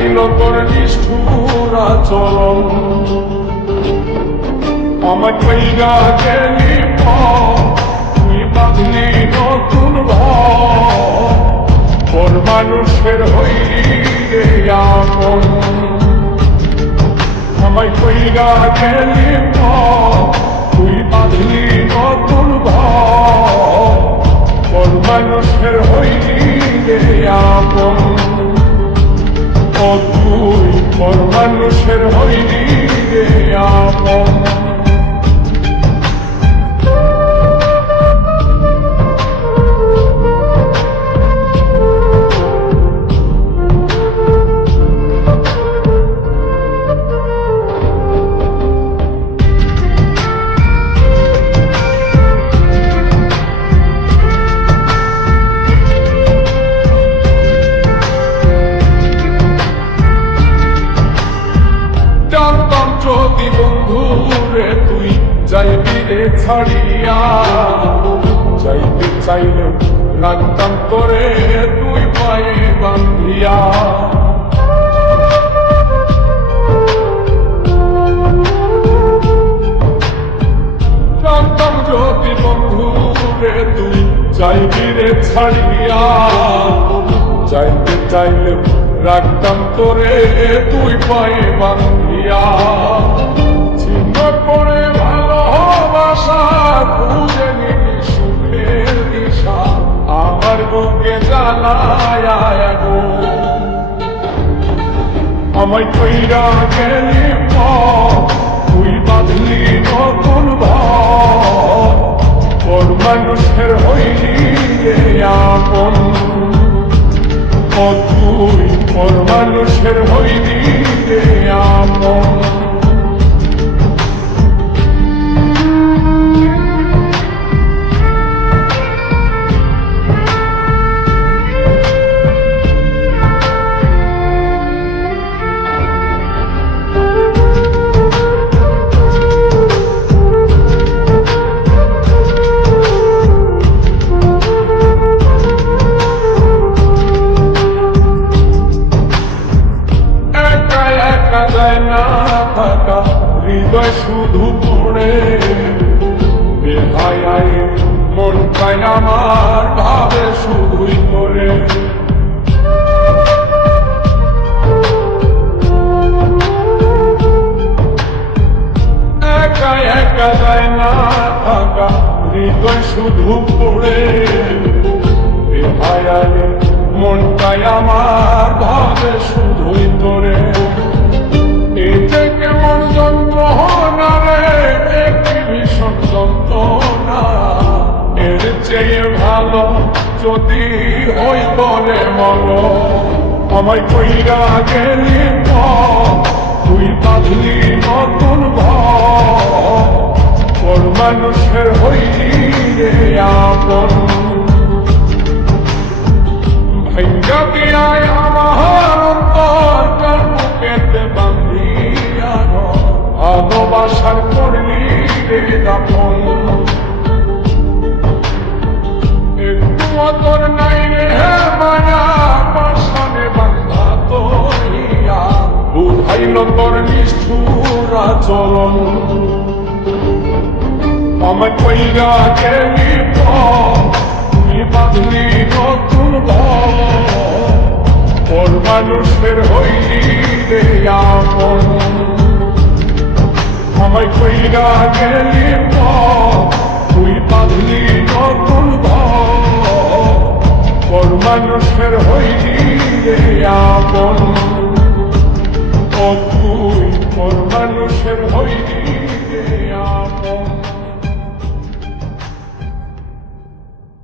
বুঝাইল তোর নিষ্ঠুর আচরণ আমার কইরা গেলি তুই বাঁধলি নতুন ঘর মানুষের হইলি রে আপন আমায় কইরা গেলি তুই বাঁধলি নতুন ঘর মানুষের হইলি রে আপন ও তুই ঘর মানুষের হইলি রে আপন যদি বন্ধুরে তুই যাইবি রে ছাড়িয়া যাইতে চাইলে রাখতাম তোরে তুই পায়ে বান্ধিয়া জানতাম যদি বন্ধুরে তুই যাইবি রে ছাড়িয়া যাইতে চাইলে রাখতাম তোরে তুই পায়ে বান্ধিয়া চিহ্ন করে ভালোবাসা খুঁজে নিবি সুখের দিশা আমার বুকে জ্বালায় আমায় কইরা গেলি তুই বাঁধলি নতুন ঘর মানুষের হইলি রে আপন ও তুই মোর মানুষের হইলি রে আপন হৃদয় শুধু পড়ে বেহায় মনটাই আমার ভাবে শুধুই করে একা একা যায় না থাকা হৃদয় শুধু পড়ে বেহায় মনটাই আমার ভাবে শুধুই করে এতে কেমন যন্ত্রণা রে একটি ভীষণ যন্ত্রণা এর চেয়ে ভালো যদি হই বলে মন আমায় কইরা গেলি তুই বাঁধলি নতুন ঘর মানুষের হইলি রে আপন ভাইঙ্গা দিয়ায় আমার অন্তর বুকেতে বান্ধিয়া ভালোবাসার করলি রে দাপন একটু তোর নাই রে মায়া পাশানে বান্ধা তোরিয়া বুঝাইল তোর নিষ্ঠুর আচরণ আমায় কইরা গেলি তুই বাঁধলি নতুন ঘর মানুষের হইলি রে আপন আমায় কইরা গেলি তুই বাঁধলি নতুন ঘর মানুষের হইলি রে আপন ও তুই ঘর মানুষের হইলি